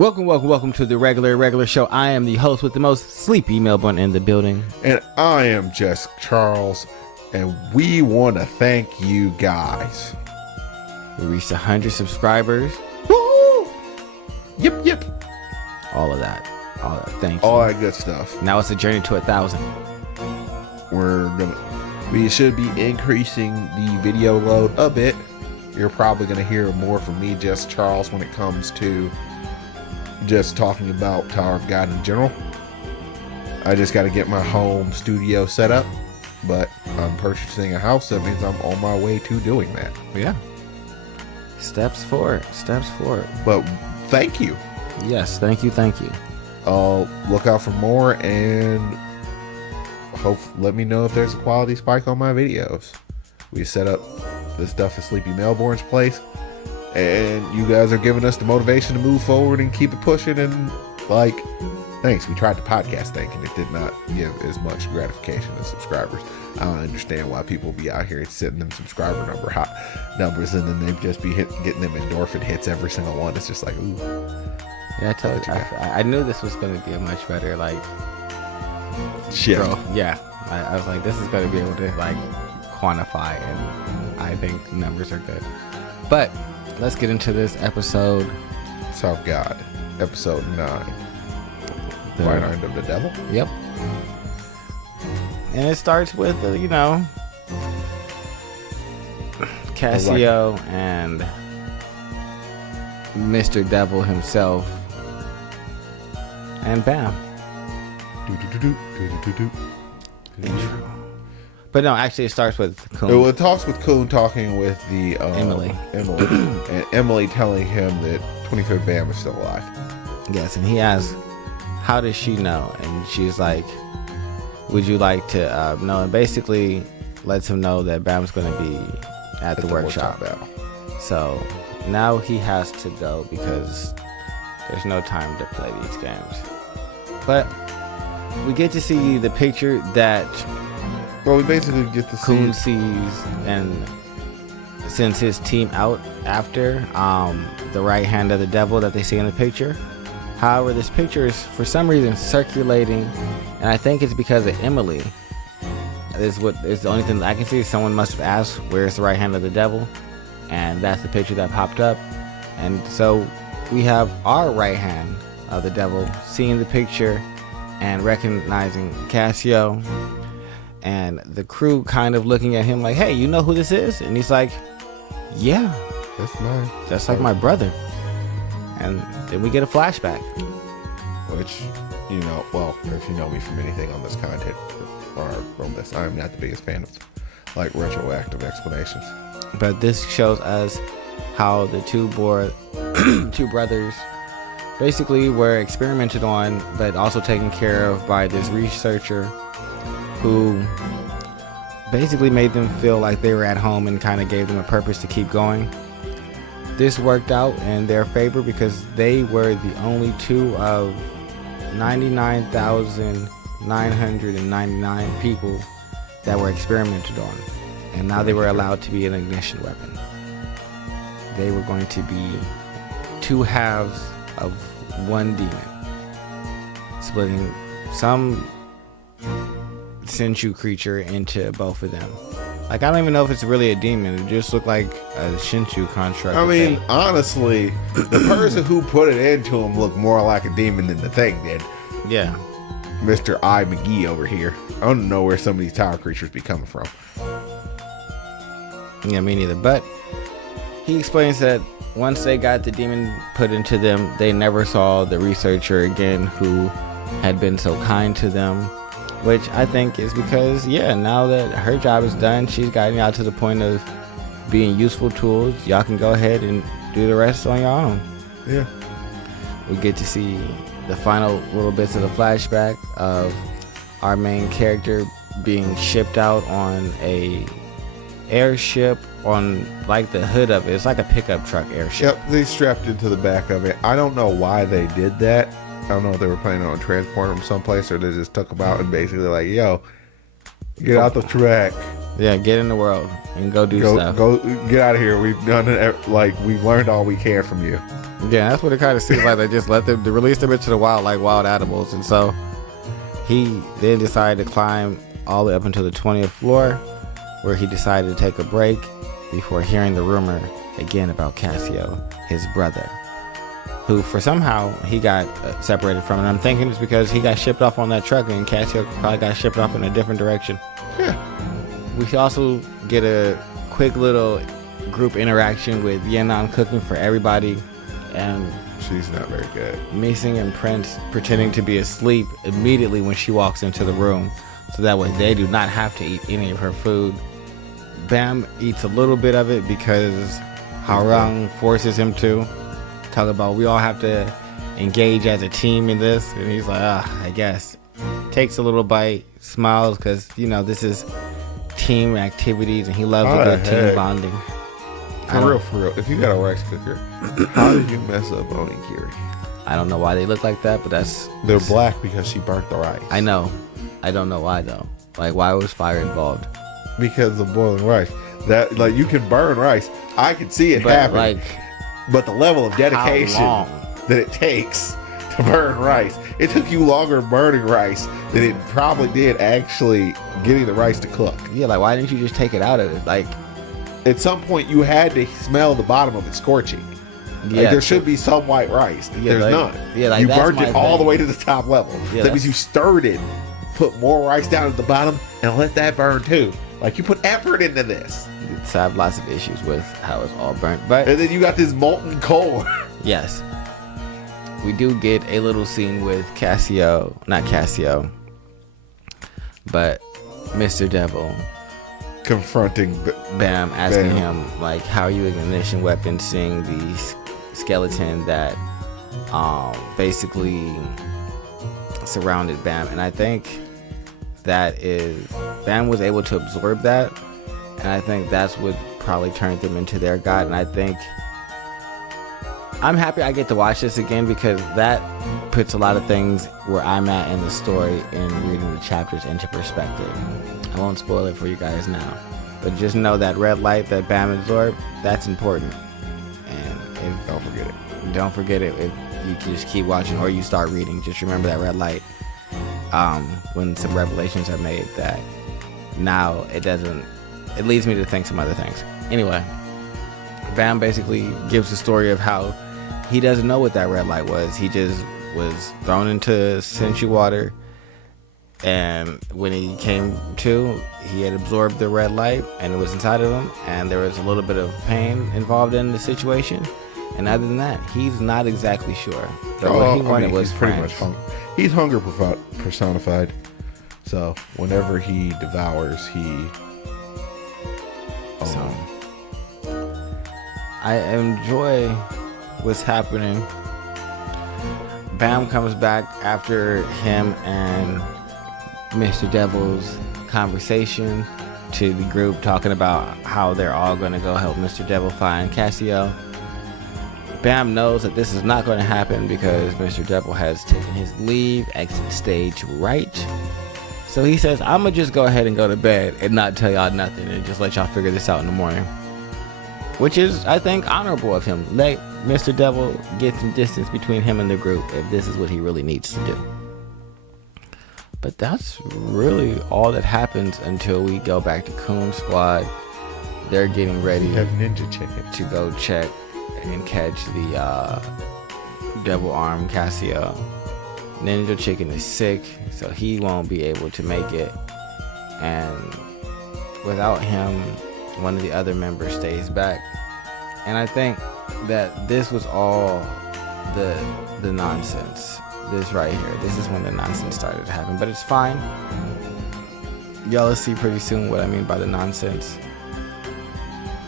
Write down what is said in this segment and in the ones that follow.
Welcome to the Irregular Show. I am the host with the most sleepy Melbourne in the building. And I am just Charles, and we want to thank you guys. We reached 100 subscribers. Woo! Yep. All of that. Thank you. All that good stuff. Now it's a journey to 1,000. We should be increasing the video load a bit. You're probably going to hear more from me, just Charles, when it comes to just talking about Tower of God in general. I just got to get my home studio set up, but I'm purchasing a house. That means I'm on my way to doing that. Yeah. Steps forward. But thank you. Yes, thank you. Look out for more, and let me know if there's a quality spike on my videos. We set up this stuff at Sleepy Melbourne's place, and you guys are giving us the motivation to move forward and keep it pushing. And thanks. We tried the podcast thing, and it did not give as much gratification as subscribers. I don't understand why people be out here sending them subscriber numbers, and then they just be getting them endorphin hits every single one. It's just like, ooh. Yeah, I told you. I knew this was going to be a much better shift. Yeah, I was like, this is going to be able to quantify, and I think numbers are good. But let's get into this episode. Tower of God, episode 9. The Right Hand of the Devil. Yep. And it starts with Cassio and Mr. Devil himself, and bam. Intro. But no, actually it starts with Coon. It talks with Coon talking with the Emily, and Emily telling him that 25th Bam is still alive. Yes, and he asks, how does she know? And she's like, would you like to know? And basically lets him know that Bam's going to be at the workshop. So now he has to go because there's no time to play these games. But we get to see the picture that we basically get to Coon sees and sends his team out after the right hand of the devil that they see in the picture. However, this picture is for some reason circulating, and I think it's because of Emily. Is the only thing that I can see. Someone must have asked, where's the right hand of the devil? And that's the picture that popped up. And so we have our right hand of the devil seeing the picture and recognizing Cassio, and the crew kind of looking at him like, hey, you know who this is? And he's like, yeah, that's like my brother. And then we get a flashback, which, if you know me from anything on this content or from this, I'm not the biggest fan of retroactive explanations. But this shows us how the two brothers basically were experimented on, but also taken care of by this researcher who basically made them feel like they were at home and kind of gave them a purpose to keep going. This worked out in their favor because they were the only two of 99,999 people that were experimented on. And now they were allowed to be an ignition weapon. They were going to be two halves of one demon, splitting some Shinchu creature into both of them. I don't even know if it's really a demon. It just looked like a Shinchu construct. I mean, honestly, the person who put it into him looked more like a demon than the thing did. Yeah. Mr. I. McGee over here. I don't know where some of these tower creatures be coming from. Yeah, me neither. But he explains that once they got the demon put into them, they never saw the researcher again who had been so kind to them, which I think is because, now that her job is done, she's gotten y'all to the point of being useful tools. Y'all can go ahead and do the rest on your own. Yeah. We get to see the final little bits of the flashback of our main character being shipped out on a airship on the hood of it. It's like a pickup truck airship. Yep, they strapped into the back of it. I don't know why they did that. I don't know if they were planning on transporting them someplace or they just took them out and basically yo, get out the track. Yeah, get in the world and go do stuff. Go get out of here. We've done it. Like, we've learned all we can from you. Yeah, that's what it kind of seems like. They just let them, they released them into the wild like wild animals. And so he then decided to climb all the way up until the 20th floor, where he decided to take a break before hearing the rumor again about Cassio, his brother, who for somehow he got separated from. And I'm thinking it's because he got shipped off on that truck, and Cassio probably got shipped off in a different direction. Yeah. We should also get a quick little group interaction with Yenon cooking for everybody, and she's not very good. Missing and Prince pretending to be asleep immediately when she walks into the room, so that way they do not have to eat any of her food. Bam eats a little bit of it because Harang forces him to. Talk about we all have to engage as a team in this, and he's like, I guess. Takes a little bite, smiles because this is team activities, and he loves a good team bonding. For real. If you got a rice cooker, how did you mess up Onikiri? I don't know why they look like that, but they're black because she burnt the rice. I know. I don't know why though. Like, why was fire involved? Because of boiling rice. That, like, you can burn rice. I can see it happening. But the level of dedication that it takes to burn rice, it took you longer burning rice than it probably did actually getting the rice to cook. Yeah, like, why didn't you just take it out of it? Like, at some point you had to smell the bottom of it scorching. Yeah, like, there should be some white rice. Yeah, there's none. Yeah, like, you burned it all the way to the top level. Yeah, that means you stirred it, put more rice down at the bottom, and let that burn too. Like, you put effort into this. I have lots of issues with how it's all burnt, but and then you got this molten coal. Yes, we do get a little scene with not Cassio, but Mr. Devil confronting Bam, asking him, like, how are you ignition weapon, seeing the skeleton that basically surrounded Bam. And I think Bam was able to absorb that, and I think that's what probably turned them into their god. And I think I'm happy I get to watch this again, because that puts a lot of things where I'm at in the story and reading the chapters into perspective. I won't spoil it for you guys now, but just know that red light that Bam absorbed, that's important. And don't forget it if you just keep watching or you start reading. Just remember that red light when some revelations are made, that now it leads me to think some other things. Anyway, Bam basically gives the story of how he doesn't know what that red light was. He just was thrown into Senchu water, and when he came to, he had absorbed the red light, and it was inside of him, and there was a little bit of pain involved in the situation. And other than that, he's not exactly sure. But what he wanted was pretty much he's hunger personified. So whenever he devours, I enjoy what's happening. Bam comes back after him and Mr. Devil's conversation to the group, talking about how they're all going to go help Mr. Devil find Cassio. Bam knows that this is not going to happen because Mr. Devil has taken his leave, exit stage right. So he says, I'm going to just go ahead and go to bed and not tell y'all nothing and just let y'all figure this out in the morning. Which is, I think, honorable of him. Let Mr. Devil get some distance between him and the group if this is what he really needs to do. But that's really all that happens until we go back to Coon Squad. They're getting ready Ninja Chicken to go check and catch the Devil Arm Cassio. Ninja Chicken is sick, so he won't be able to make it. And without him, one of the other members stays back. And I think that this was all the nonsense. This right here, this is when the nonsense started to happen, but it's fine. Y'all will see pretty soon what I mean by the nonsense.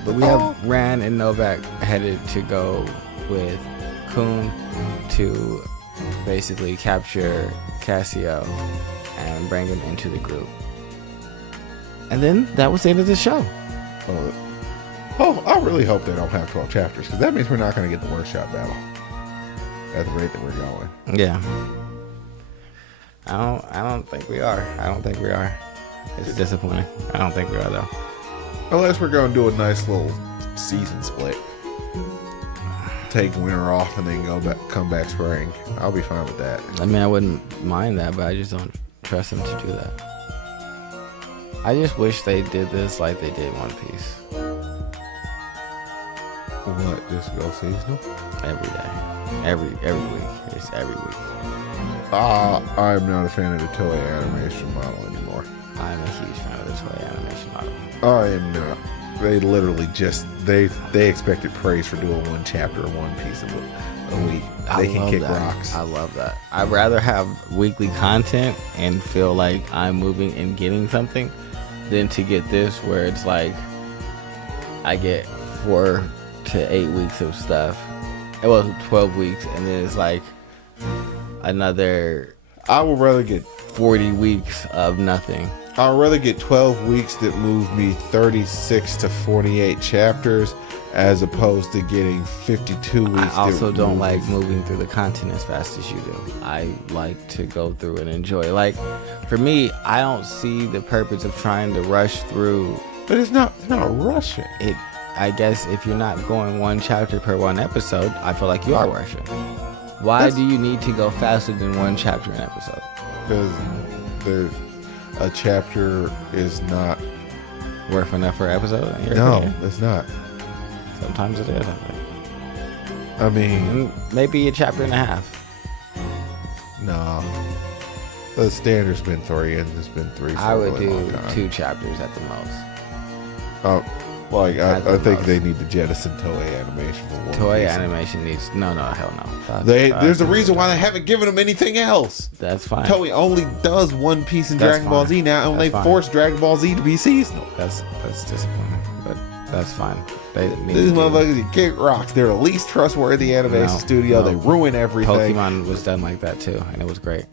But we have Ran and Novak headed to go with Kun to basically capture Cassio and bring him into the group. And then that was the end of the show. I really hope they don't have 12 chapters, because that means we're not going to get the workshop battle at the rate that we're going. Yeah. I don't think we are. It's disappointing. I don't think we are though. Unless we're going to do a nice little season split. Take winter off and then come back spring. I'll be fine with that. I mean, I wouldn't mind that, but I just don't trust them to do that. I just wish they did this like they did One Piece. What? Just go seasonal? Every day. Every week. It's every week. I'm not a fan of the Toei animation model anymore. I'm a huge fan of the Toei animation model. I am not. They literally just they expected praise for doing one chapter of One Piece a week. They can kick rocks. I love that. I'd rather have weekly content and feel like I'm moving and getting something than to get this where it's like I get 4 to 8 weeks of stuff. Well, 12 weeks, and then it's like another. I would rather get 40 weeks of nothing. I'd rather get 12 weeks that move me 36 to 48 chapters as opposed to getting 52 weeks. I also don't like moving through the content as fast as you do. I like to go through and enjoy. Like, for me, I don't see the purpose of trying to rush through. But they're not rushing. It. I guess if you're not going one chapter per one episode, I feel like you are rushing. Why do you need to go faster than one chapter an episode? Because a chapter is not worth enough for an episode? No, it's not. Sometimes it is, I think. I mean, maybe a chapter and a half. No. The standard's been 3 and it's been 3 for I would really do long time. 2 chapters at the most. Oh, like I think they need to jettison Toei animation for One Toei Piece. animation needs no, hell no. There's a reason why they haven't given them anything else. That's fine. Toei only does One Piece and Dragon Ball Z now, and they force Dragon Ball Z to be seasonal. That's disappointing, but that's fine. These motherfuckers kick rocks. They're the least trustworthy animation studio. They ruin everything. Pokemon was done like that too, and it was great.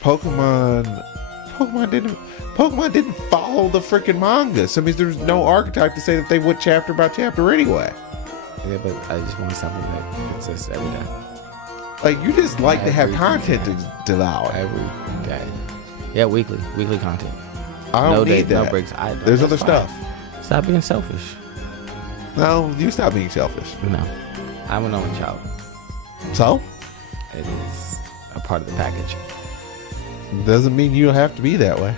Pokemon didn't follow the freaking manga. So I mean, there's no archetype to say that they went chapter by chapter anyway. Yeah, but I just want something that exists every day. Like, you just like to have content to devour. Every day. Yeah, weekly content. I don't need that. No breaks. There's other stuff. Stop being selfish. No, you stop being selfish. No. I'm an only child. So? It is a part of the package. Doesn't mean you don't have to be that way.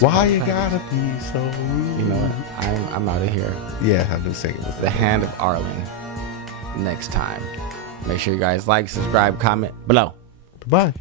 Why you package. gotta be so rude? You know what? I'm out of here. Yeah, I'm just saying. The Hand of Arlen. Next time. Make sure you guys like, subscribe, comment below. Bye.